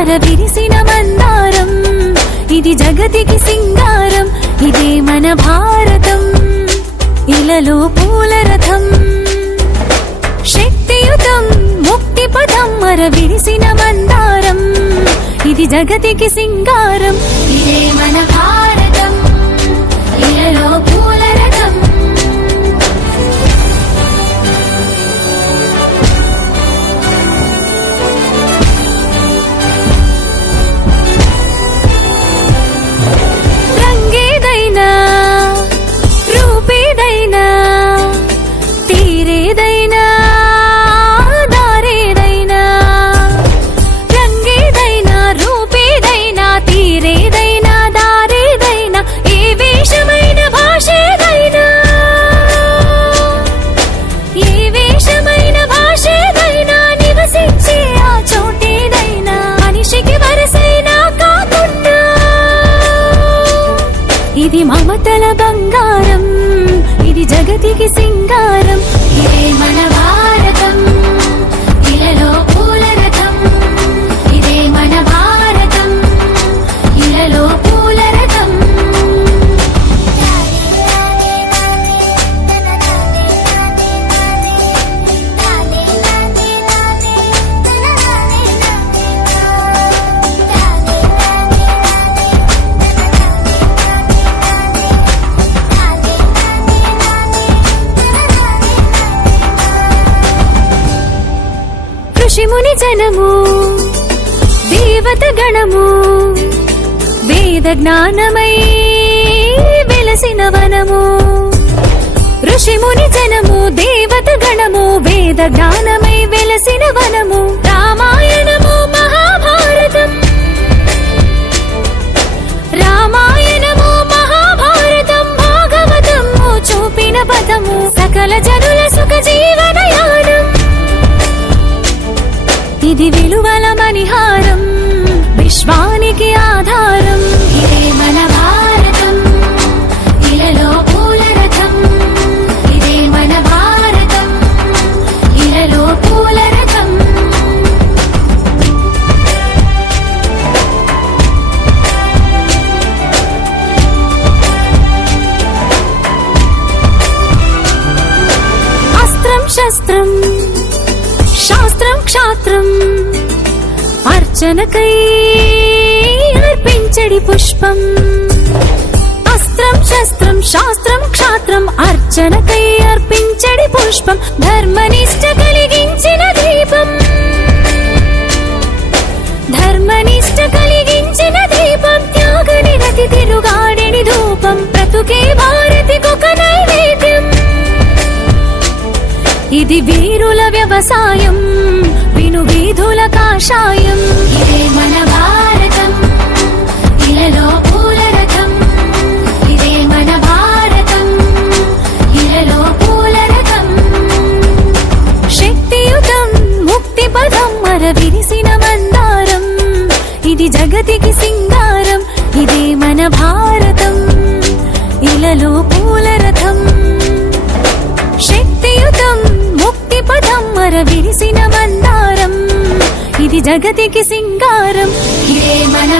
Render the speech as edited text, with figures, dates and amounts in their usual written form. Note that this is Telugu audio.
విరిసిన మందారం ఇది జగతికి సింగారం ఇదే మన భారతం ఇలలో పూల రథం శక్తియుతం ముక్తి పదం విరిసిన మందారం ఇది జగతికి సింగారం ఇదే మన భారతం ఇలలో పూల రథం ఇది మమతల బంగారం ఇది జగతికి సింగారం ఇదే మన భారతం ఇలలో పూల రథం ఇదే మన భారతం ఇలలో పూల రథం ఋషిముని జనము దేవత గణము వేద జ్ఞానమై వెలసిన వనము ఋషిముని జనము దేవత గణము వేద జ్ఞానమై వెలసిన వనము రామాయణము మహాభారతం రామాయణము మహాభారతం భాగవతము చూపిన పదము సకల జనుల సుఖ జీవనయానం ఇది విలువల మణిహారం విశ్వానికి ఆధారం ఇదే మన భారతం ఇలలో పూల రథం ఇదే మన భారతం ఇలలో పూల రథం అస్త్రం శస్త్రం శాస్త్రం క్షాత్రం అర్చనకై అర్పించడి పుష్పం అస్త్రం శస్త్రం శాస్త్రం క్షాత్రం అర్చనకై అర్పించడి పుష్పం ధర్మనిష్ట కలిగించిన దీపం ధర్మనిష్ట కలిగించిన దీపం త్యాగ నిరతి తిరుగాడిని ధూపం బ్రతుకే భారతికొక నైవేద్యం ఇది వీరుల వ్యవసాయం విను వీధుల కాషాయం ఇదే మన భారతం ఇలలో పూల రథం ఇదే మన భారతం ఇలలో పూల రథం శక్తియుతం ముక్తి పదం విరిసిన మందారం ఇది జగతికి సింగారం ఇదే మన భారతం ఇలలో పూల రథం శక్తియుతం ముక్తి పదం విరిసిన మందారం ఇది జగతికి సింగారం ఇదే మన